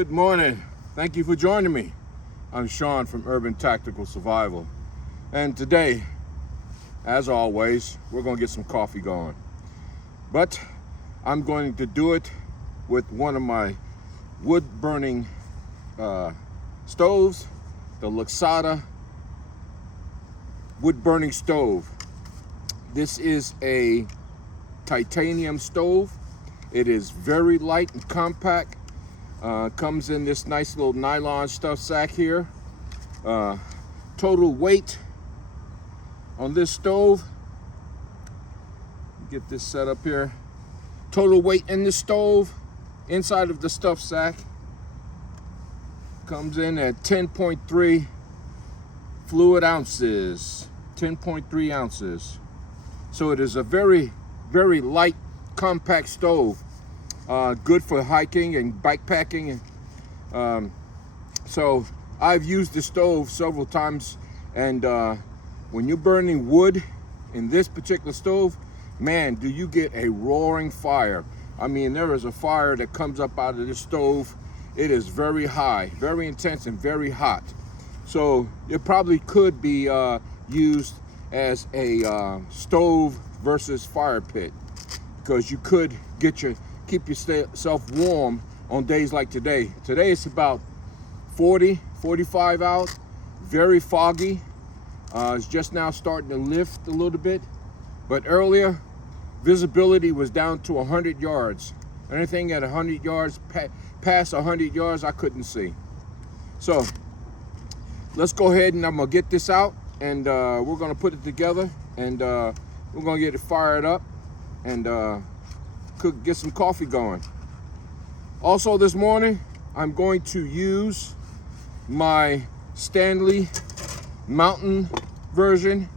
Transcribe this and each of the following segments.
Good morning. Thank you for joining me. I'm Sean from Urban Tactical Survival. And today, as always, we're going to get some coffee going. But I'm going to do it with one of my wood-burning stoves, the Lixada wood-burning stove. This is a titanium stove. It is very light and compact. Comes in this nice little nylon stuff sack here. Total weight on this stove, get this set up here. Total weight in the stove, inside of the stuff sack, comes in at 10.3 fluid ounces. 10.3 ounces. So it is a very, very light, compact stove. Good for hiking and bikepacking. So I've used the stove several times, and when you're burning wood in this particular stove, man, do you get a roaring fire. I mean, there is a fire that comes up out of this stove. It is very high, very intense, and very hot. So it probably could be used as a stove versus fire pit, because you could keep yourself warm on days like today. Today it's about 45 out, very foggy. It's just now starting to lift a little bit, but earlier visibility was down to 100 yards. Anything at 100 yards, past 100 yards, I couldn't see. So let's go ahead and I'm gonna get this out, and we're gonna put it together, and we're gonna get it fired up and get some coffee going. Also this morning, I'm going to use my Stanley Mountain version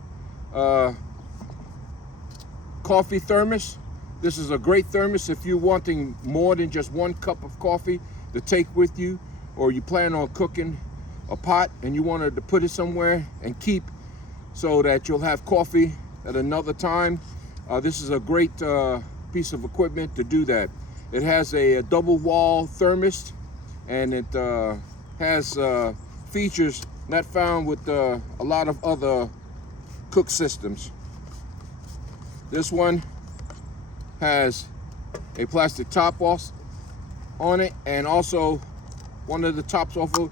coffee thermos. This is a great thermos if you're wanting more than just one cup of coffee to take with you, or you plan on cooking a pot and you wanted to put it somewhere and keep so that you'll have coffee at another time. This is a great piece of equipment to do that. It has a double wall thermos, and it has features not found with a lot of other cook systems. This one has a plastic top on it, and also one of the tops also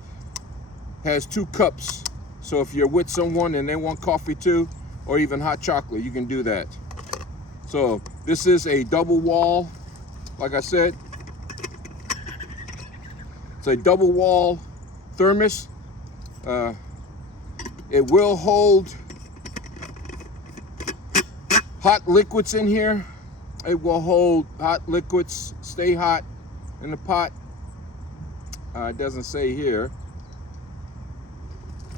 has 2 cups. So if you're with someone and they want coffee too, or even hot chocolate, you can do that. So this is a double wall, like I said. It's a double wall thermos. It will hold hot liquids in here. It will hold hot liquids, stay hot in the pot. It doesn't say here,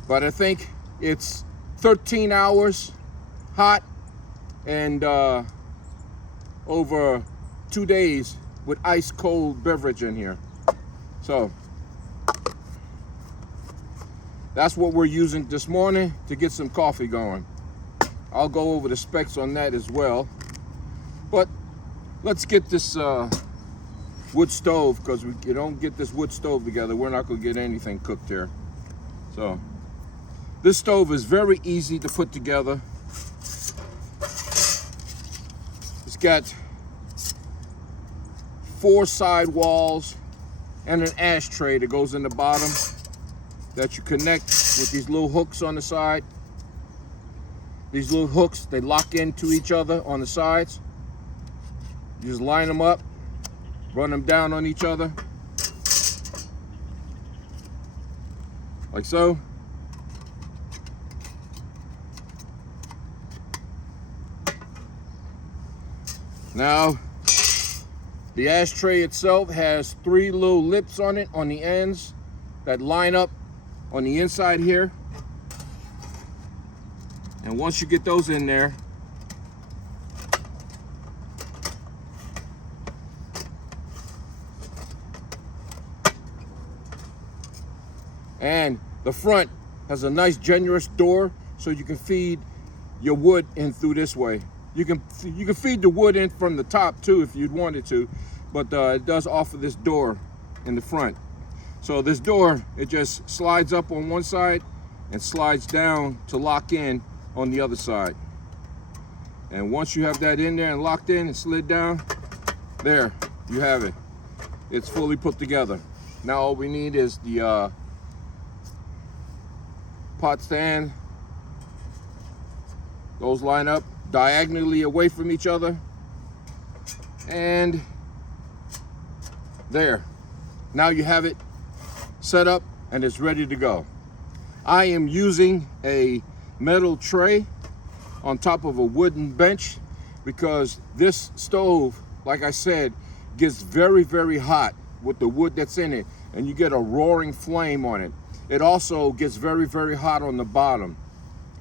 but I think it's 13 hours hot, and over 2 days with ice cold beverage in here. So that's what we're using this morning to get some coffee going. I'll go over the specs on that as well. But let's get this wood stove, because you don't get this wood stove together, we're not going to get anything cooked here. So this stove is very easy to put together. It's got 4 side walls and an ashtray that goes in the bottom that you connect with these little hooks on the side. These little hooks, they lock into each other on the sides. You just line them up, run them down on each other, like so. Now, the ashtray itself has 3 little lips on it on the ends that line up on the inside here. And once you get those in there, and the front has a nice generous door, so you can feed your wood in through this way. You can feed the wood in from the top too if you'd wanted to, but it does offer this door in the front. So this door, it just slides up on one side and slides down to lock in on the other side. And once you have that in there and locked in and slid down, there you have it. It's fully put together. Now all we need is the pot stand. Those line up diagonally away from each other. And there. Now you have it set up and it's ready to go. I am using a metal tray on top of a wooden bench because this stove, like I said, gets very, very hot with the wood that's in it, and you get a roaring flame on it. It also gets very, very hot on the bottom,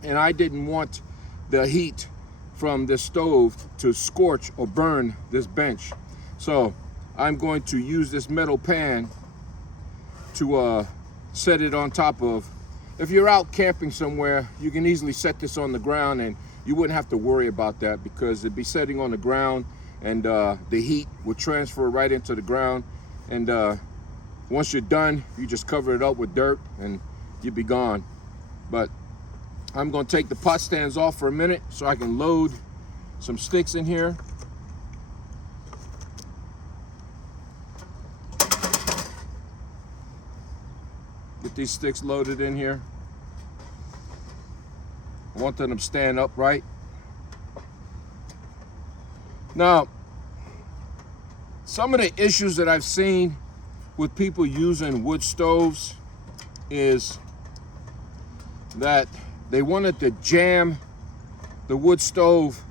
and I didn't want the heat from this stove to scorch or burn this bench. So I'm going to use this metal pan to set it on top of. If you're out camping somewhere, you can easily set this on the ground and you wouldn't have to worry about that because it'd be setting on the ground and the heat would transfer right into the ground. And once you're done, you just cover it up with dirt and you'd be gone. But I'm gonna take the pot stands off for a minute so I can load some sticks in here. Get these sticks loaded in here. I want them to stand upright. Now, some of the issues that I've seen with people using wood stoves is that they wanted to jam the wood stove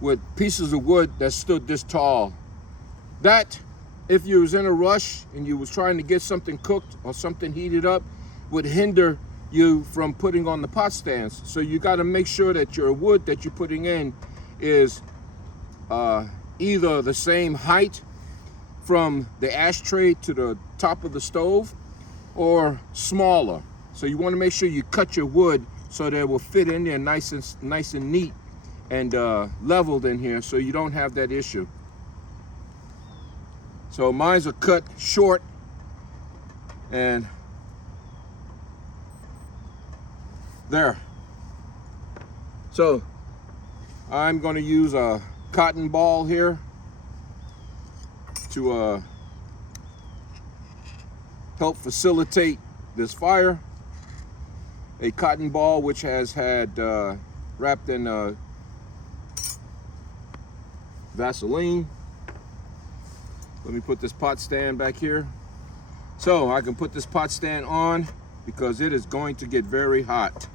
with pieces of wood that stood this tall. That, if you was in a rush and you was trying to get something cooked or something heated up, would hinder you from putting on the pot stands. So you got to make sure that your wood that you're putting in is either the same height from the ashtray to the top of the stove or smaller. So you want to make sure you cut your wood so that it will fit in there nice and neat and leveled in here, so you don't have that issue. So mine's are cut short, and there. So I'm going to use a cotton ball here to help facilitate this fire. A cotton ball which has had wrapped in Vaseline. Let me put this pot stand back here so I can put this pot stand on, because it is going to get very hot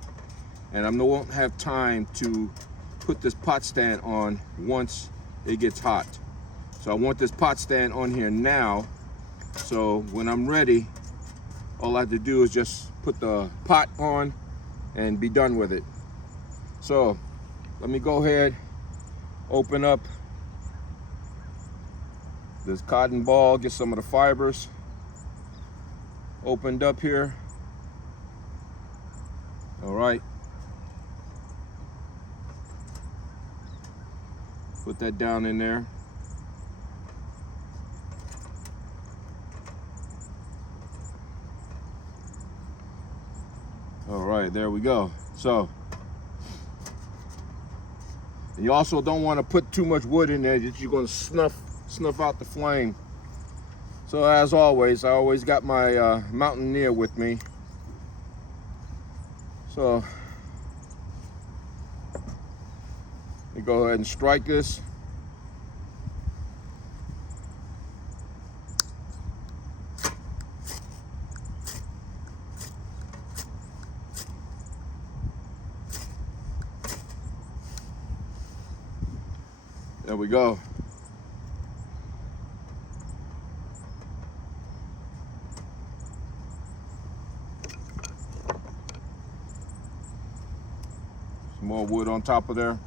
and I won't have time to put this pot stand on once it gets hot. So I want this pot stand on here now, so when I'm ready, all I have to do is just put the pot on and be done with it. So let me go ahead, open up this cotton ball, get some of the fibers opened up here. All right. Put that down in there. All right, there we go. So, you also don't want to put too much wood in there that you're going to snuff out the flame. So as always, I always got my Mountaineer with me. So let me go ahead and strike this. There we go. Some more wood on top of there.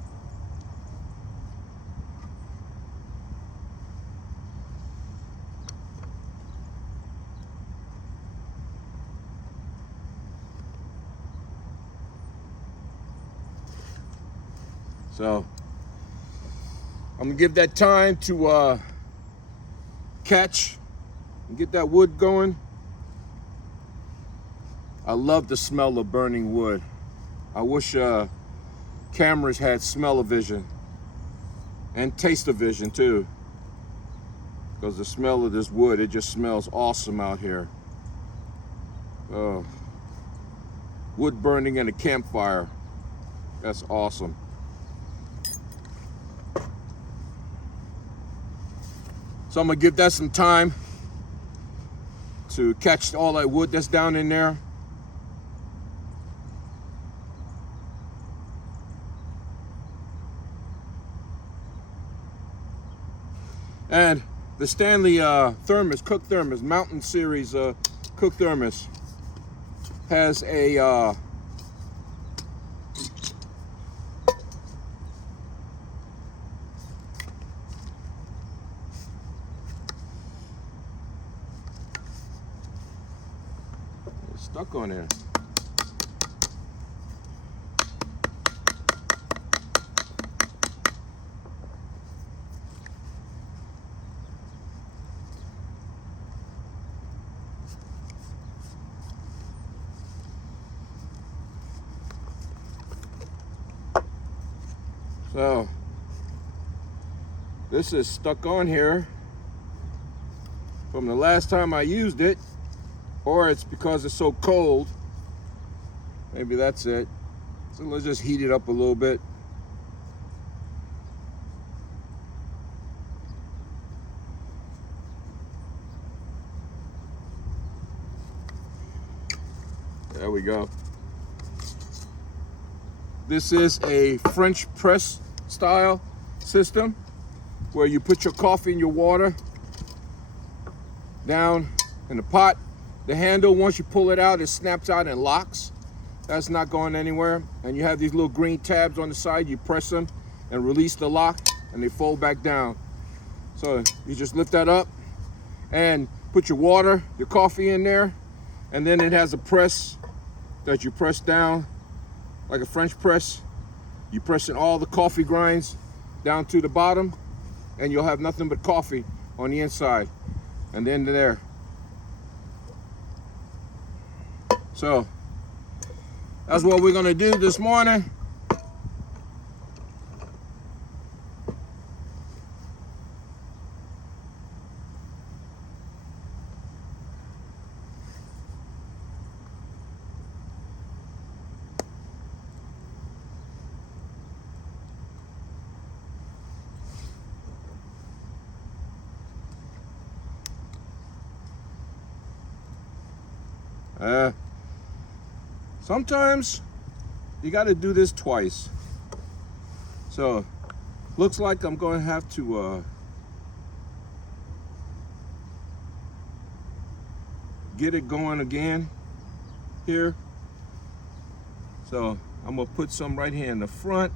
So I'm gonna give that time to catch and get that wood going. I love the smell of burning wood. I wish cameras had smell-o-vision and taste-o-vision too, because the smell of this wood, it just smells awesome out here. Wood burning in a campfire, that's awesome. So I'm gonna give that some time to catch all that wood that's down in there. And the Stanley thermos, cook thermos, Mountain Series cook thermos has a it's stuck on there. So this is stuck on here from the last time I used it, or it's because it's so cold. Maybe that's it. So let's just heat it up a little bit. There we go. This is a French press style system where you put your coffee and your water down in the pot. The handle, once you pull it out, it snaps out and locks. That's not going anywhere. And you have these little green tabs on the side. You press them and release the lock and they fold back down. So you just lift that up and put your water, your coffee in there, and then it has a press that you press down like a French press. You press in all the coffee grinds down to the bottom and you'll have nothing but coffee on the inside and then there. So that's what we're gonna do this morning. Sometimes you got to do this twice. So looks like I'm going to have to get it going again here. So I'm going to put some right here in the front,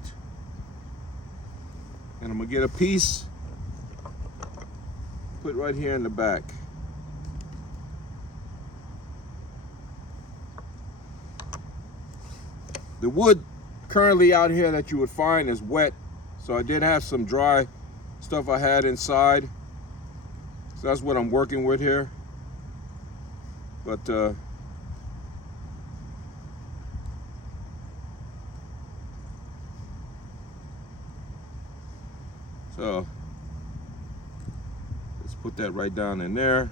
and I'm going to get a piece, put right here in the back. The wood currently out here that you would find is wet, so I did have some dry stuff I had inside. So that's what I'm working with here. But so let's put that right down in there.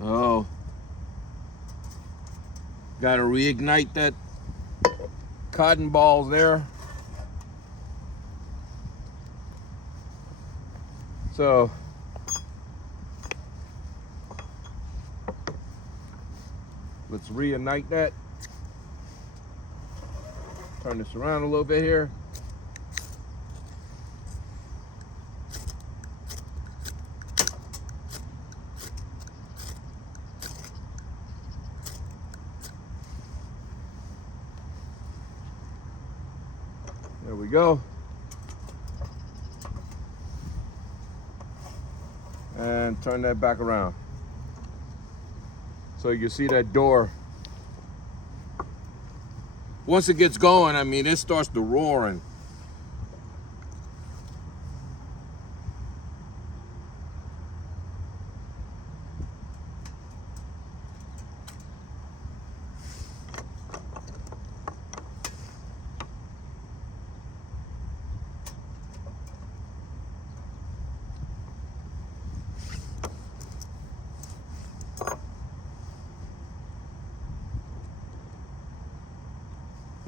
So, gotta reignite that cotton balls there. So, let's reignite that. Turn this around a little bit here. There we go. And turn that back around. So you see that door. Once it gets going, I mean, it starts to roaring.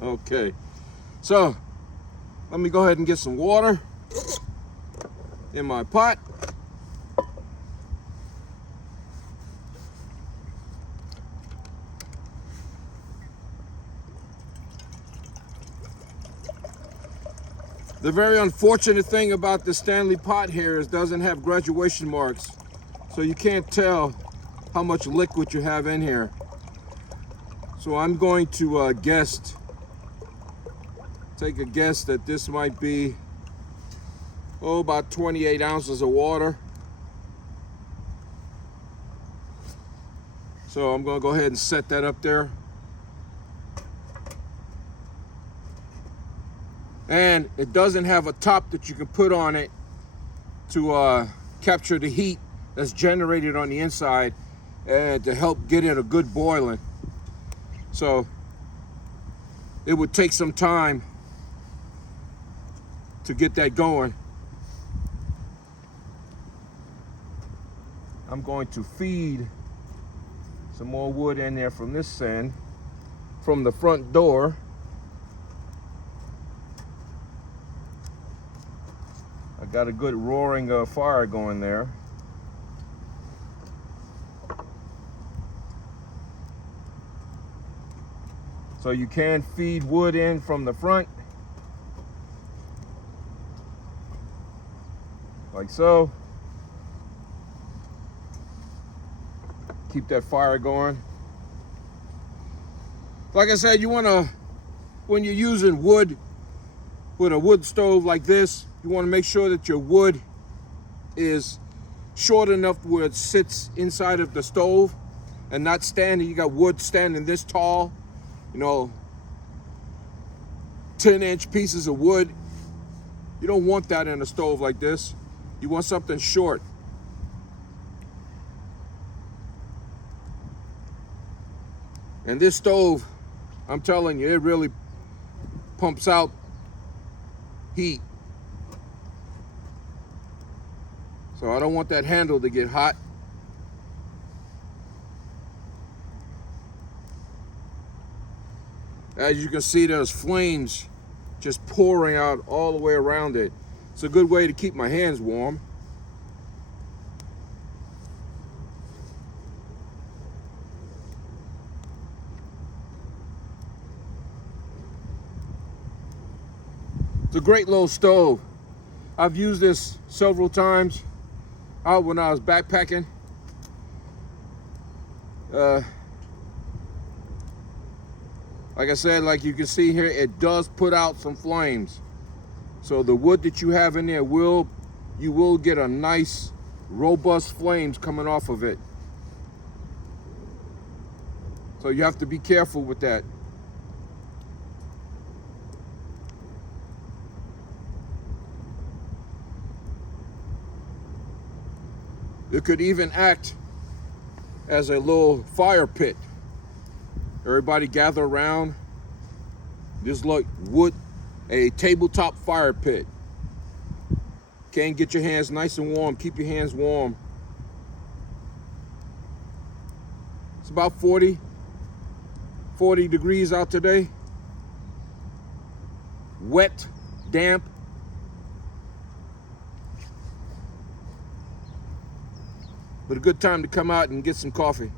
Okay, so let me go ahead and get some water in my pot. The very unfortunate thing about the Stanley pot here is it doesn't have graduation marks, so you can't tell how much liquid you have in here. So I'm going to take a guess that this might be, about 28 ounces of water. So I'm gonna go ahead and set that up there. And it doesn't have a top that you can put on it to capture the heat that's generated on the inside and to help get it a good boiling. So it would take some time to get that going. I'm going to feed some more wood in there from this end, from the front door. I got a good roaring fire going there. So you can feed wood in from the front, like so. Keep that fire going. Like I said, you wanna, when you're using wood with a wood stove like this, you wanna make sure that your wood is short enough where it sits inside of the stove and not standing. You got wood standing this tall, 10-inch pieces of wood. You don't want that in a stove like this. You want something short. And this stove, I'm telling you, it really pumps out heat. So I don't want that handle to get hot. As you can see, there's flames just pouring out all the way around it. It's a good way to keep my hands warm. It's a great little stove. I've used this several times out when I was backpacking. Like I said, like you can see here, it does put out some flames. So the wood that you have in there you will get a nice, robust flames coming off of it. So you have to be careful with that. It could even act as a little fire pit. Everybody gather around. Just like wood, a tabletop fire pit. Can get your hands nice and warm. Keep your hands warm. It's about 40 degrees out today. Wet, damp. But a good time to come out and get some coffee.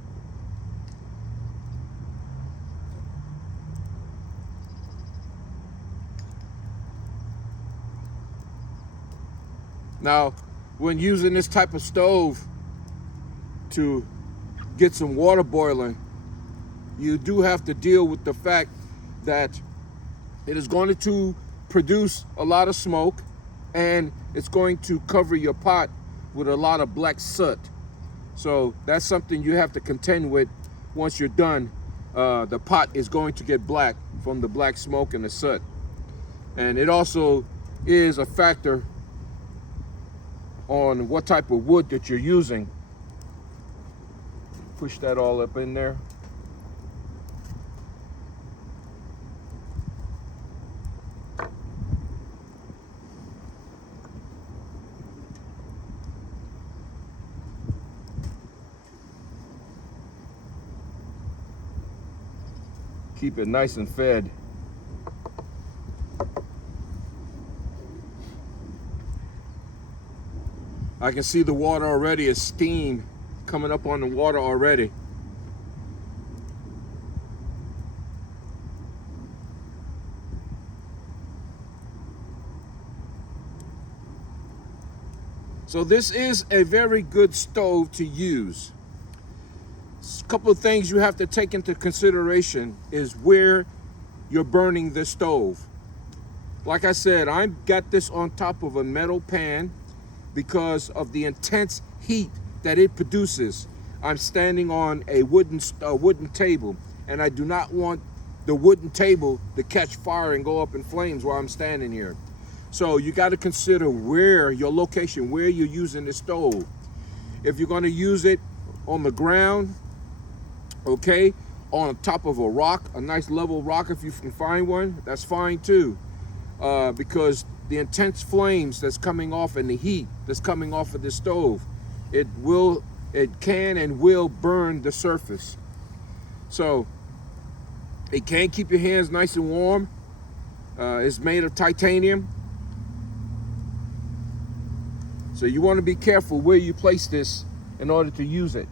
Now, when using this type of stove to get some water boiling, you do have to deal with the fact that it is going to produce a lot of smoke, and it's going to cover your pot with a lot of black soot. So that's something you have to contend with once you're done. The pot is going to get black from the black smoke and the soot. And it also is a factor on what type of wood that you're using. Push that all up in there. Keep it nice and fed. I can see the water already is steam coming up on the water already. So this is a very good stove to use. A couple of things you have to take into consideration is where you're burning the stove. Like I said, I got this on top of a metal pan because of the intense heat that it produces. I'm standing on a wooden table, and I do not want the wooden table to catch fire and go up in flames while I'm standing here. So you got to consider where your location, where you're using the stove. If you're going to use it on the ground, okay, on top of a rock, a nice level rock, if you can find one, that's fine too, because the intense flames that's coming off and the heat that's coming off of the stove, it can and will burn the surface. So it can keep your hands nice and warm. It's made of titanium, so you want to be careful where you place this in order to use it.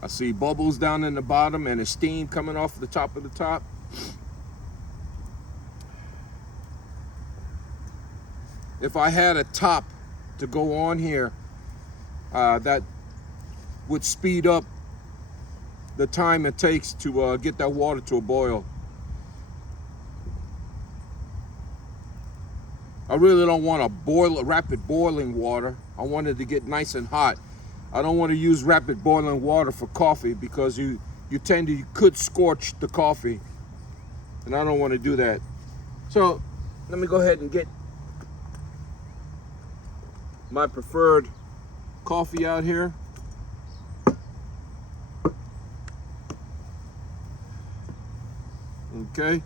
I see bubbles down in the bottom and a steam coming off the top of the top. If I had a top to go on here, that would speed up the time it takes to get that water to a boil. I really don't want a rapid boiling water. I want it to get nice and hot. I don't want to use rapid boiling water for coffee because you could scorch the coffee, and I don't want to do that. So let me go ahead and get my preferred coffee out here. Okay,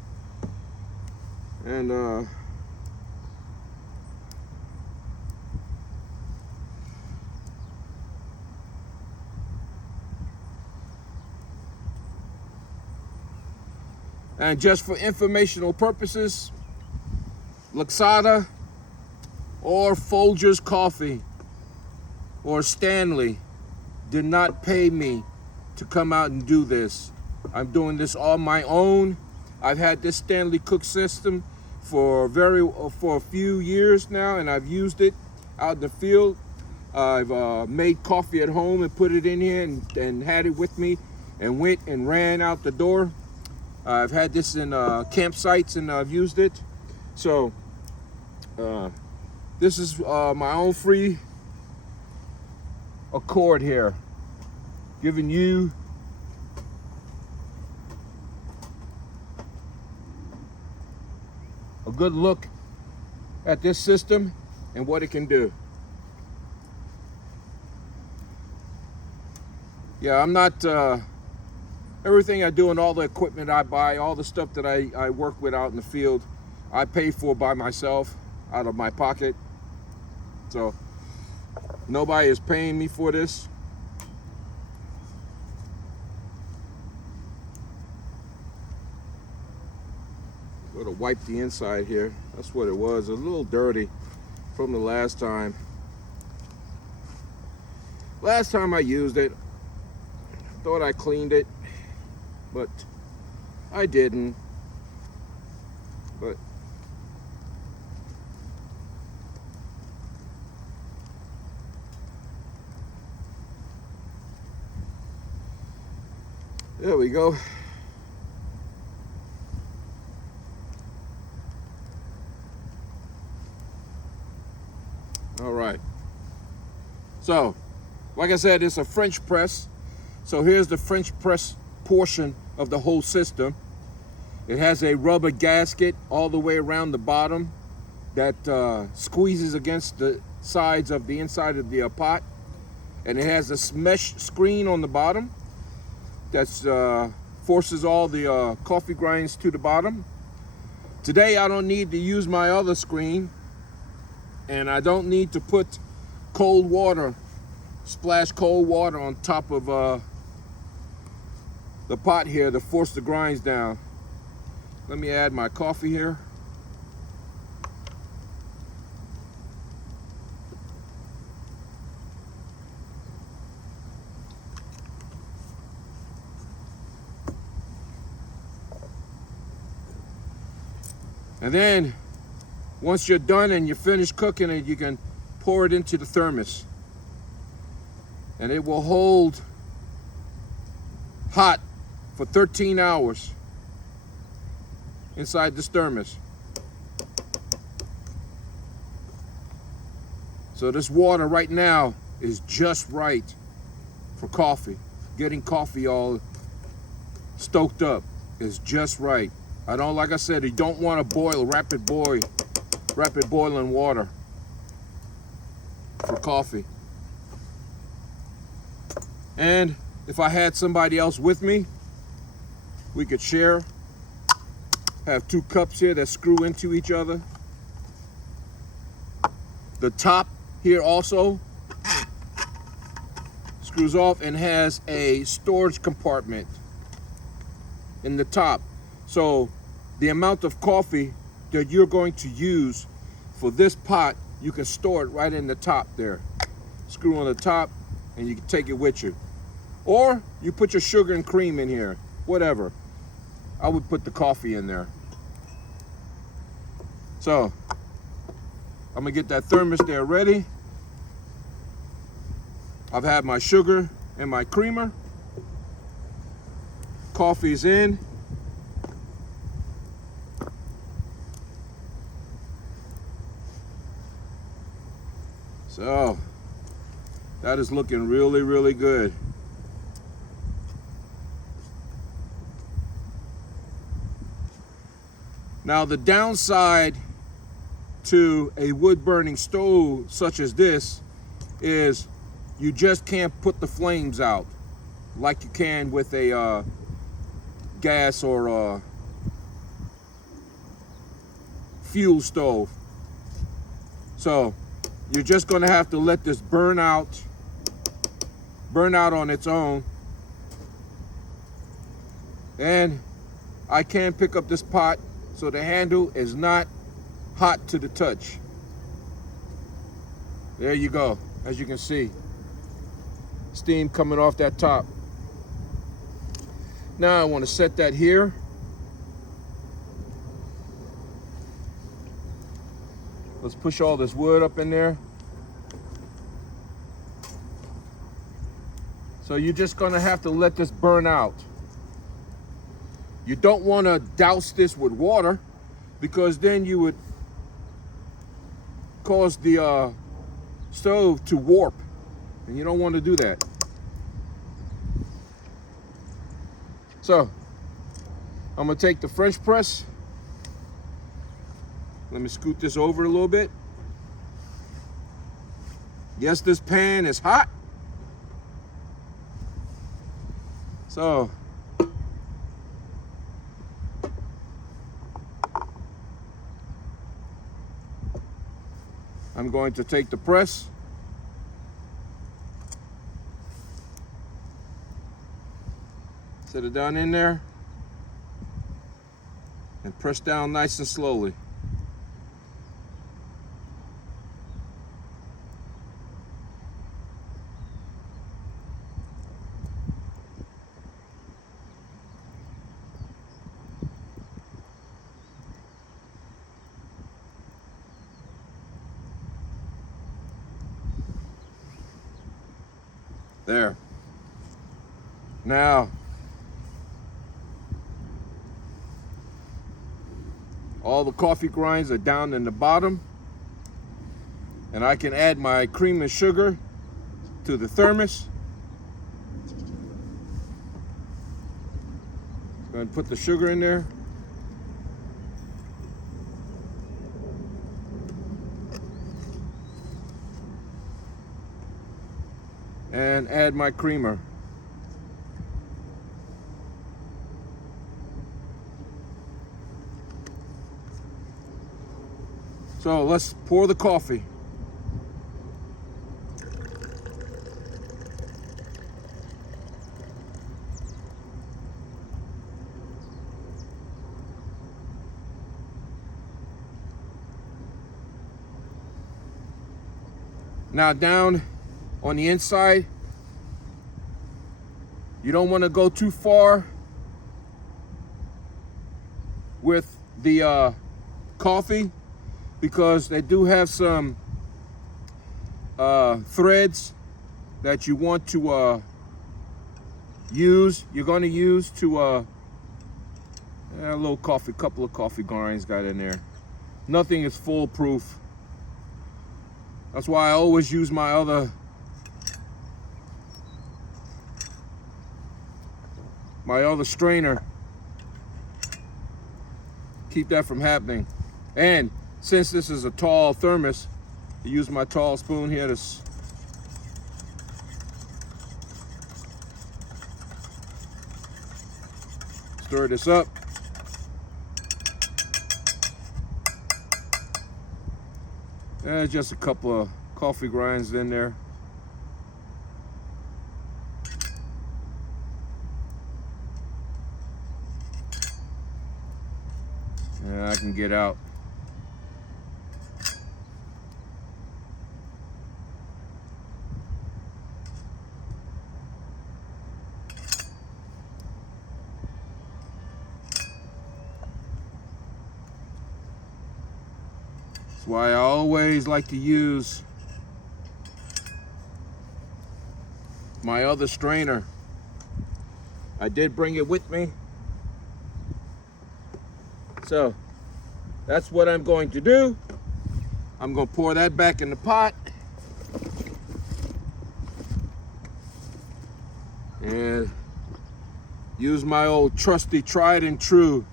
and and just for informational purposes, Lixada or Folgers Coffee or Stanley did not pay me to come out and do this. I'm doing this on my own. I've had this Stanley Cook system for a few years now, and I've used it out in the field. I've made coffee at home and put it in here and had it with me and went and ran out the door. I've had this in campsites and I've used it. So this is my own free accord here, giving you a good look at this system and what it can do. Yeah, I'm not, everything I do and all the equipment I buy, all the stuff that I work with out in the field, I pay for by myself out of my pocket. So nobody is paying me for this. Gotta wipe the inside here. That's what it was. A little dirty from the last time. Last time I used it, I thought I cleaned it, but I didn't. But there we go. All right. So, like I said, it's a French press. So here's the French press portion of the whole system. It has a rubber gasket all the way around the bottom that squeezes against the sides of the inside of the pot. And it has a mesh screen on the bottom that forces all the coffee grinds to the bottom. Today I don't need to use my other screen, and I don't need to put cold water, splash cold water on top of the pot here to force the grinds down. Let me add my coffee here. And then once you're done and you're finished cooking it, you can pour it into the thermos. And it will hold hot for 13 hours inside this thermos. So this water right now is just right for coffee. Getting coffee all stoked up is just right. I don't, like I said, you don't want to boil, rapid boiling water for coffee. And if I had somebody else with me, we could share. Have 2 cups here that screw into each other. The top here also screws off and has a storage compartment in the top. So the amount of coffee that you're going to use for this pot, you can store it right in the top there. Screw on the top and you can take it with you. Or you put your sugar and cream in here, whatever. I would put the coffee in there. So I'm gonna get that thermos there ready. I've had my sugar and my creamer. Coffee's in. So that is looking really, really good. Now the downside to a wood burning stove such as this is you just can't put the flames out like you can with a gas or fuel stove. So you're just going to have to let this burn out on its own. And I can pick up this pot so the handle is not hot to the touch. There you go. As you can see, steam coming off that top. Now I want to set that here. Let's push all this wood up in there. So you're just gonna have to let this burn out. You don't want to douse this with water because then you would cause the stove to warp, and you don't want to do that. So I'm gonna take the French press. Let me scoot this over a little bit. Yes, this pan is hot. So I'm going to take the press, set it down in there. and press down nice and slowly. There. Now, all the coffee grinds are down in the bottom, and I can add my cream and sugar to the thermos. Go ahead and put the sugar in there. And add my creamer. So let's pour the coffee. Now down on the inside, you don't want to go too far with the coffee, because they do have some threads that you want to use. You're going to use to a little coffee, couple of coffee grinds got in there. Nothing is foolproof. That's why I always use my other strainer. Keep that from happening. And since this is a tall thermos, I use my tall spoon here to stir this up. Just a couple of coffee grinds in there. Yeah, I can get out. That's why I always like to use my other strainer. I did bring it with me. So that's what I'm going to do. I'm going to pour that back in the pot. And use my old trusty, tried and true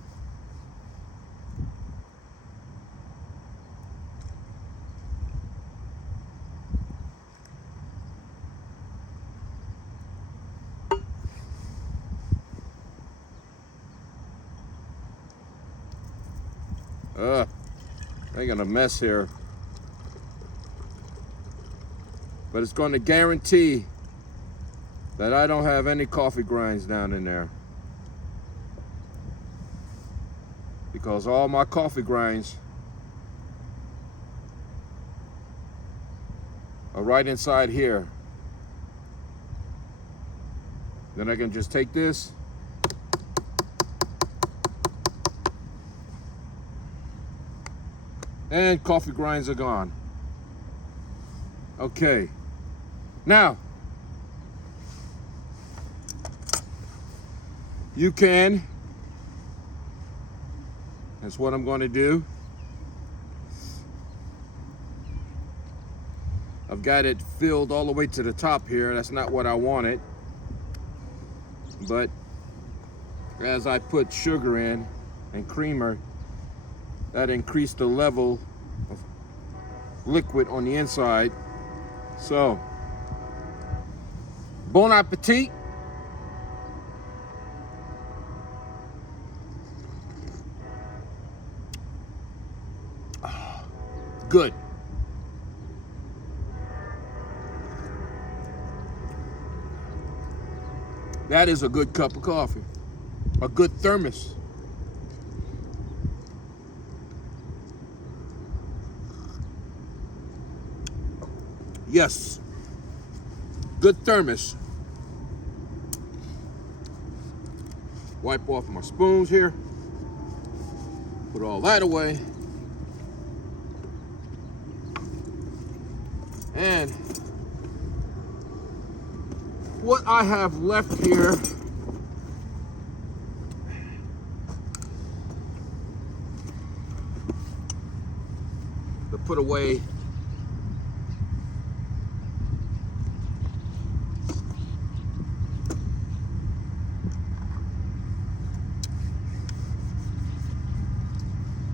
I got a mess here, but it's going to guarantee that I don't have any coffee grinds down in there, because all my coffee grinds are right inside here. Then I can just take this and coffee grinds are gone. Okay, now you can, that's what I'm going to do. I've got it filled all the way to the top here. That's not what I wanted, but as I put sugar in and creamer, that increased the level of liquid on the inside. So, bon appetit. Good. That is a good cup of coffee. A good thermos. Yes, good thermos. Wipe off my spoons here. Put all that away. And what I have left here to put away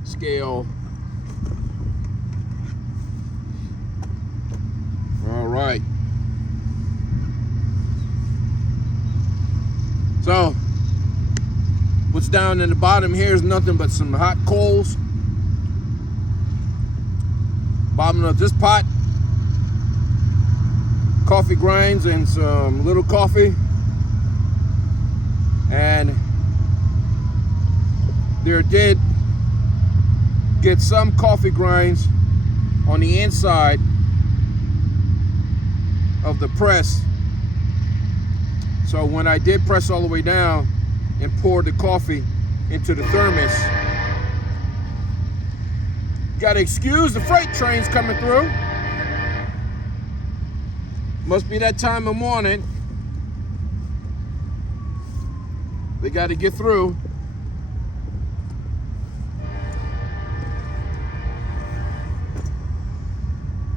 scale. All right. So what's down in the bottom here is nothing but some hot coals. Bottom of this pot, coffee grinds and some little coffee. And there did get some coffee grinds on the inside of the press. So when I did press all the way down and pour the coffee into the thermos, you gotta excuse the freight trains coming through. Must be that time of morning. They gotta get through.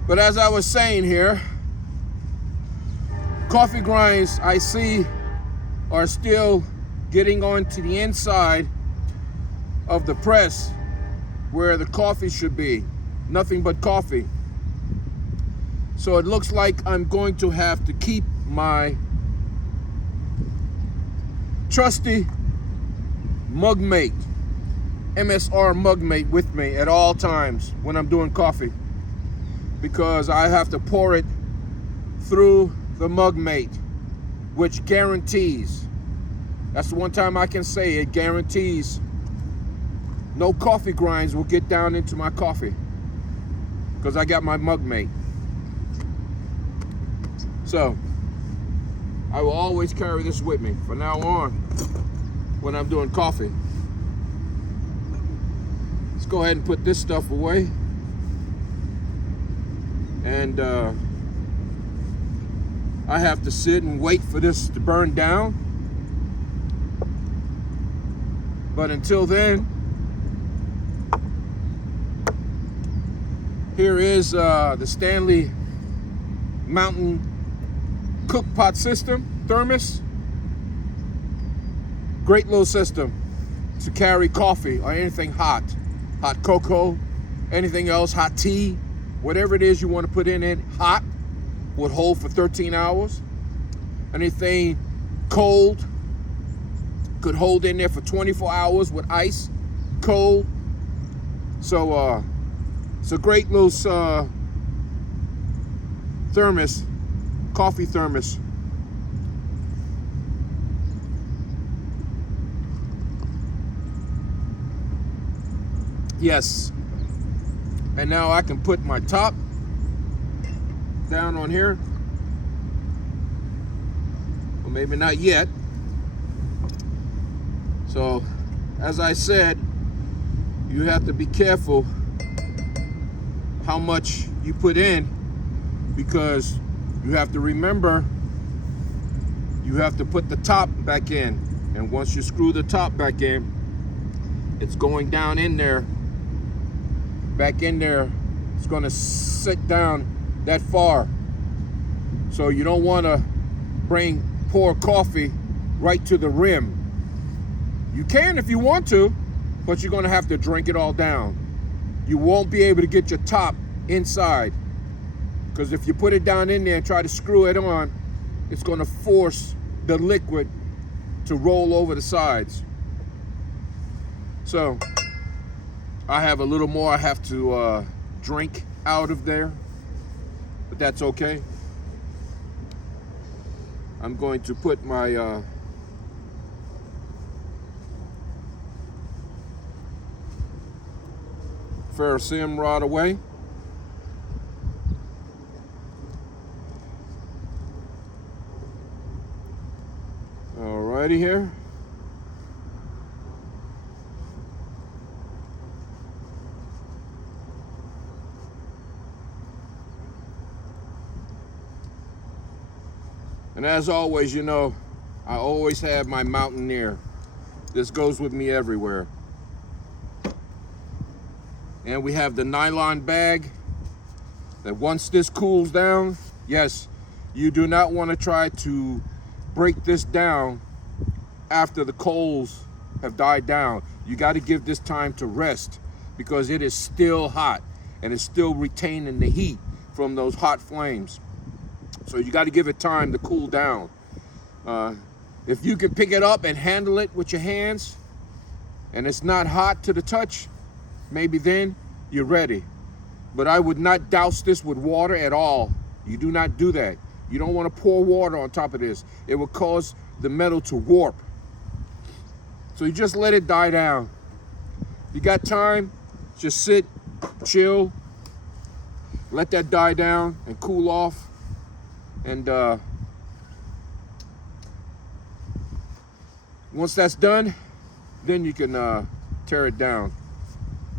But as I was saying here, coffee grinds I see are still getting onto the inside of the press where the coffee should be. Nothing but coffee. So it looks like I'm going to have to keep my trusty mug mate, MSR mug mate, with me at all times when I'm doing coffee, because I have to pour it through the mug mate, which guarantees, that's the one time I can say it guarantees, no coffee grinds will get down into my coffee because I got my mug mate. So I will always carry this with me from now on when I'm doing coffee. Let's go ahead and put this stuff away. And I have to sit and wait for this to burn down. But until then, here is the Stanley Mountain Cook Pot System thermos. Great little system to carry coffee or anything hot, hot cocoa, anything else, hot tea, whatever it is you want to put in it, hot, would hold for 13 hours. Anything cold could hold in there for 24 hours with ice, cold. So it's a great little thermos, coffee thermos. Yes. And now I can put my top down on here. Well, maybe not yet. So, as I said, you have to be careful how much you put in, because you have to remember you have to put the top back in. And once you screw the top back in, it's going down in there, back in there. It's going to sit down that far. So you don't want to pour coffee right to the rim. You can if you want to, but you're going to have to drink it all down. You won't be able to get your top inside, because if you put it down in there and try to screw it on, it's going to force the liquid to roll over the sides. So I have a little more I have to drink out of there, but that's okay. I'm going to put my ferrocerium rod away. ready here. And as always, you know, I always have my Mountaineer. This goes with me everywhere. And we have the nylon bag that once this cools down, yes, you do not want to try to break this down after the coals have died down. You got to give this time to rest because it is still hot and it's still retaining the heat from those hot flames. So you got to give it time to cool down. If you can pick it up and handle it with your hands and it's not hot to the touch, maybe then you're ready. But I would not douse this with water at all. You do not do that. You don't want to pour water on top of this. It will cause the metal to warp. So you just let it die down. If you got time, just sit, chill, let that die down and cool off. And once that's done, then you can tear it down.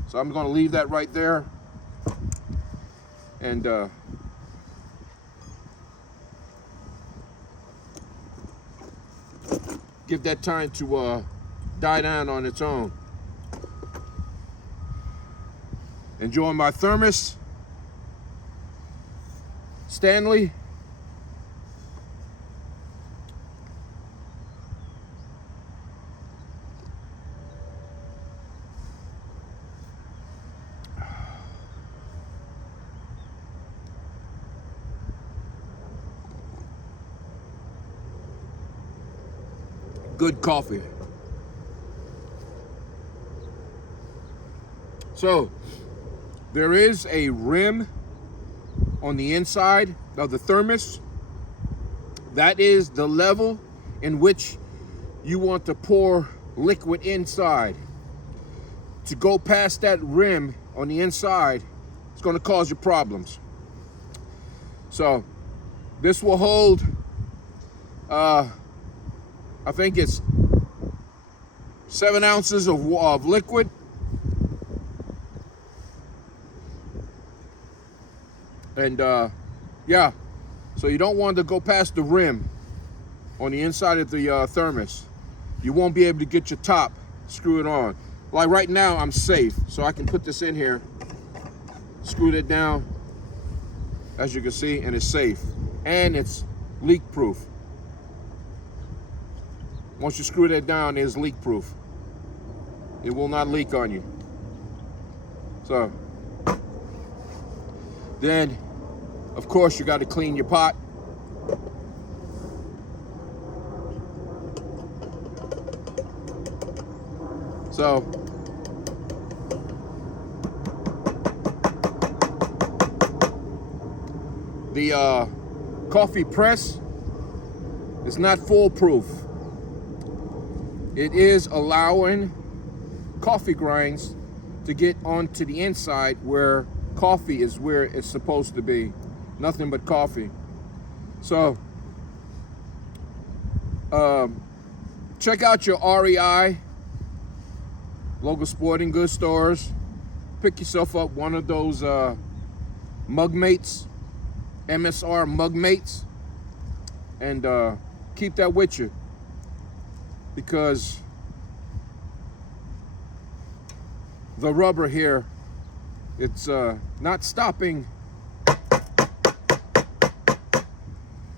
So I'm going to leave that right there. And give that time to die down on its own. Enjoying my thermos. Stanley. Good coffee. So there is a rim on the inside of the thermos. That is the level in which you want to pour liquid inside. To go past that rim on the inside, it's going to cause you problems. So this will hold I think it's 7 ounces of liquid. And yeah, so you don't want to go past the rim on the inside of the thermos. You won't be able to get your top, screw it on. Like right now, I'm safe, so I can put this in here, screw it down, as you can see, and it's safe. And it's leak proof. Once you screw that down, it's leak proof. It will not leak on you. So, then, of course, you got to clean your pot. So, the coffee press is not foolproof. It is allowing coffee grinds to get onto the inside where coffee is where it's supposed to be. Nothing but coffee. So, check out your REI, local sporting goods stores. Pick yourself up one of those mug mates, MSR mug mates, and keep that with you. Because the rubber here, it's not stopping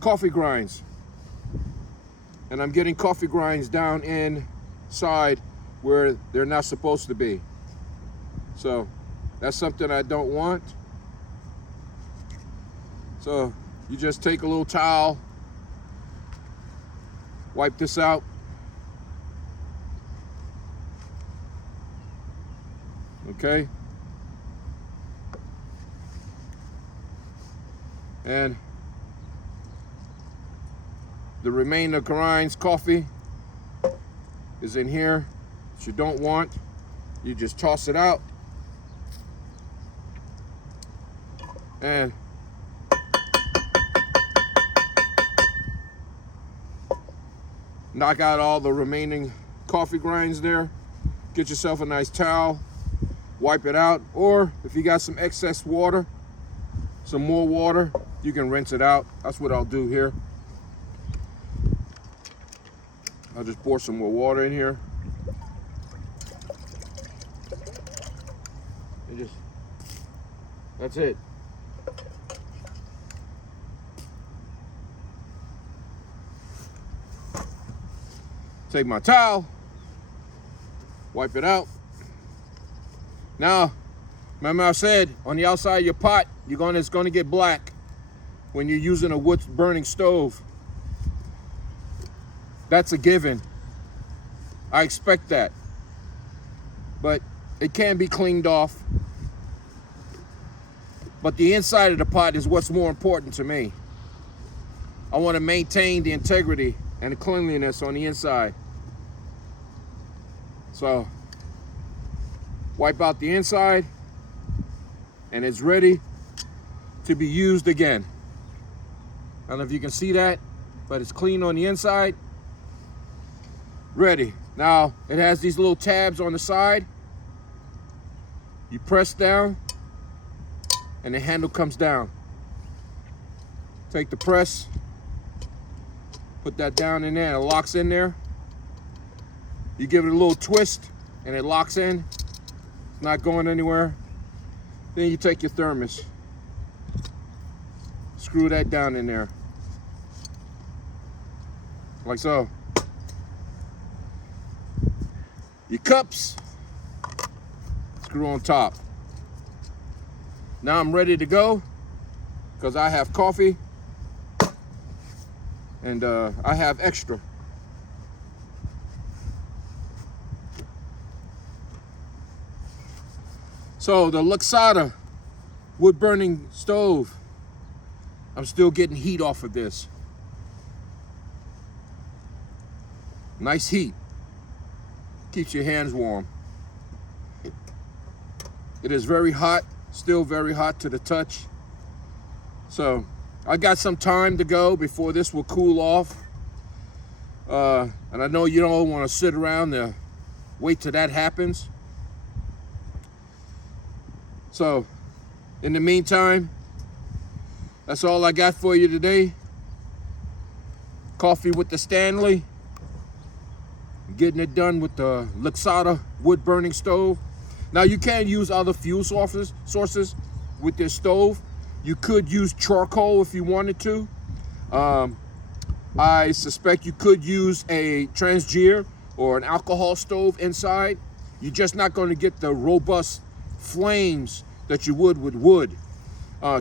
coffee grinds. And I'm getting coffee grinds down inside where they're not supposed to be. So that's something I don't want. So you just take a little towel, wipe this out. Okay, and the remainder grinds coffee is in here, which you don't want. You just toss it out, and knock out all the remaining coffee grinds there. Get yourself a nice towel, wipe it out, or if you got some excess water, some more water, you can rinse it out. That's what I'll do here. I'll just pour some more water in here. And just, that's it. Take my towel, wipe it out. Now, remember I said on the outside of your pot, it's gonna get black when you're using a wood burning stove. That's a given. I expect that. But it can be cleaned off. But the inside of the pot is what's more important to me. I want to maintain the integrity and the cleanliness on the inside. So, wipe out the inside, and it's ready to be used again. I don't know if you can see that, but it's clean on the inside. Ready. Now, it has these little tabs on the side. You press down, and the handle comes down. Take the press, put that down in there, and it locks in there. You give it a little twist, and it locks in. It's not going anywhere. Then you take your thermos, screw that down in there, like so. Your cups, screw on top. Now I'm ready to go because I have coffee and I have extra. So the Lixada wood burning stove, I'm still getting heat off of this. Nice heat. Keeps your hands warm. It is very hot, still very hot to the touch. So I got some time to go before this will cool off. And I know you don't want to sit around and wait till that happens. So in the meantime, that's all I got for you today. Coffee with the Stanley. Getting it done with the Lixada wood burning stove. Now you can use other fuel sources with this stove. You could use charcoal if you wanted to. I suspect you could use a transgere or an alcohol stove inside. You're just not going to get the robust flames that you would with wood.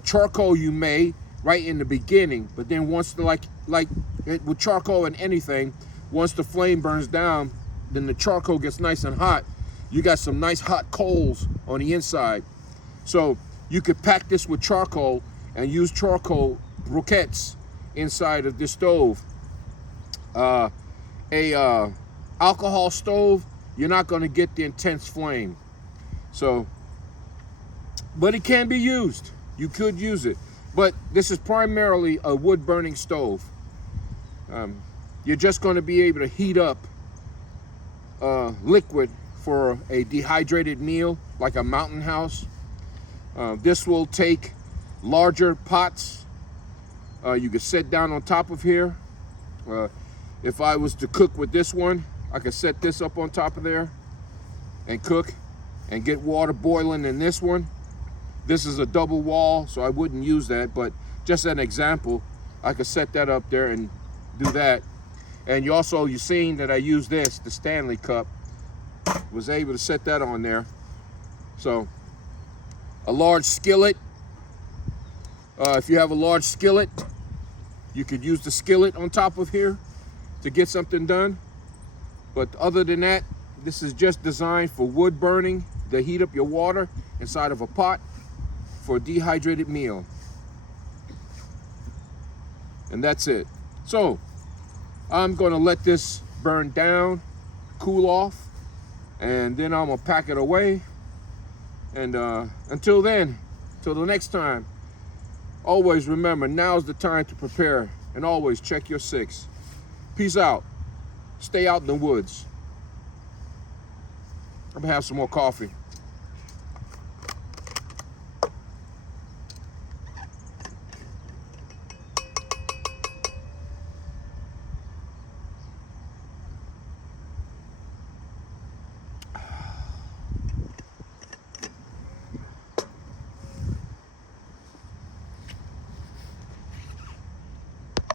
Charcoal you may right in the beginning, but then once with charcoal and anything, once the flame burns down, then the charcoal gets nice and hot. You got some nice hot coals on the inside. So you could pack this with charcoal and use charcoal briquettes inside of this stove. Alcohol stove, you're not going to get the intense flame. So, but it can be used. You could use it. But this is primarily a wood burning stove. You're just going to be able to heat up liquid for a dehydrated meal, like a mountain house. This will take larger pots. You could sit down on top of here. If I was to cook with this one, I could set this up on top of there and cook and get water boiling in this one. This is a double wall, so I wouldn't use that, but just an example, I could set that up there and do that. And you've seen that I use this, the Stanley cup, was able to set that on there. So a large skillet, if you have a large skillet, you could use the skillet on top of here to get something done. But other than that, this is just designed for wood burning, to heat up your water inside of a pot for a dehydrated meal. And that's it. So I'm going to let this burn down, cool off, and then I'm going to pack it away. And until then, till the next time, always remember, now's the time to prepare, and always check your 6. Peace out. Stay out in the woods. I'm gonna have some more coffee.